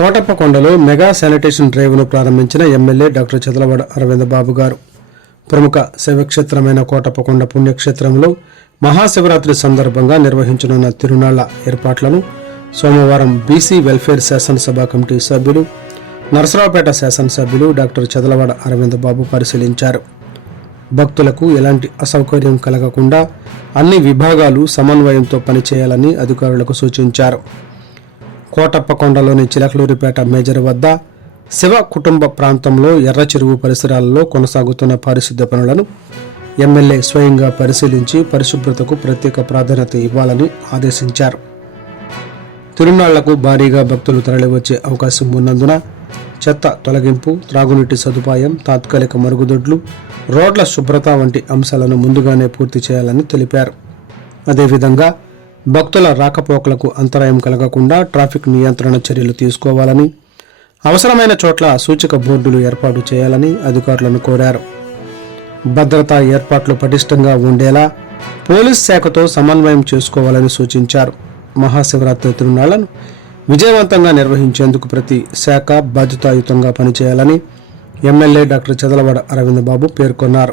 కోటప్పకొండలో mega sanitation డ్రైవ్ను ప్రారంభించిన MLA doctor Chadalavada Arvind బాబు గారు ప్రముఖ శైవక్షేత్రమైన కోటప్పకొండ పుణ్యక్షేత్రంలో మహాశివరాత్రి సందర్భంగా నిర్వహించనున్న తిరునాళ్ల ఏర్పాట్లను సోమవారం బీసీ వెల్ఫేర్ శాసనసభ కమిటీ సభ్యులు నరసరావుపేట శాసనసభ్యులు డాక్టర్ చదలవాడ అరవింద్ బాబు పరిశీలించారు. భక్తులకు ఎలాంటి అసౌకర్యం కలగకుండా అన్ని విభాగాలు సమన్వయంతో పనిచేయాలని అధికారులకు సూచించారు. కోటప్పకొండలోని చిలకలూరిపేట మేజర్ వద్ద శివ కుటుంబ ప్రాంతంలో ఎర్ర చెరువు పరిసరాలలో కొనసాగుతున్న పారిశుద్ధ్య పనులను ఎమ్మెల్యే స్వయంగా పరిశీలించి పరిశుభ్రతకు ప్రత్యేక ప్రాధాన్యత ఇవ్వాలని ఆదేశించారు. తిరునాళ్లకు భారీగా భక్తులు తరలివచ్చే అవకాశం ఉన్నందున చెత్త తొలగింపు, త్రాగునీటి సదుపాయం, తాత్కాలిక మరుగుదొడ్లు, రోడ్ల శుభ్రత వంటి అంశాలను ముందుగానే పూర్తి చేయాలని తెలిపారు. అదేవిధంగా భక్తుల రాకపోకలకు అంతరాయం కలగకుండా ట్రాఫిక్ నియంత్రణ చర్యలు తీసుకోవాలని, అవసరమైన చోట్ల సూచిక బోర్డులు ఏర్పాటు చేయాలని అధికారులను కోరారు. భద్రతా ఏర్పాట్లు పటిష్టంగా ఉండేలా పోలీస్ శాఖతో సమన్వయం చేసుకోవాలని సూచించారు. మహాశివరాత్రి తిరునాళ్లను విజయవంతంగా నిర్వహించేందుకు ప్రతి శాఖ బాధ్యతాయుతంగా పనిచేయాలని ఎమ్మెల్యే డాక్టర్ చదలవాడ అరవింద్ బాబు పేర్కొన్నారు.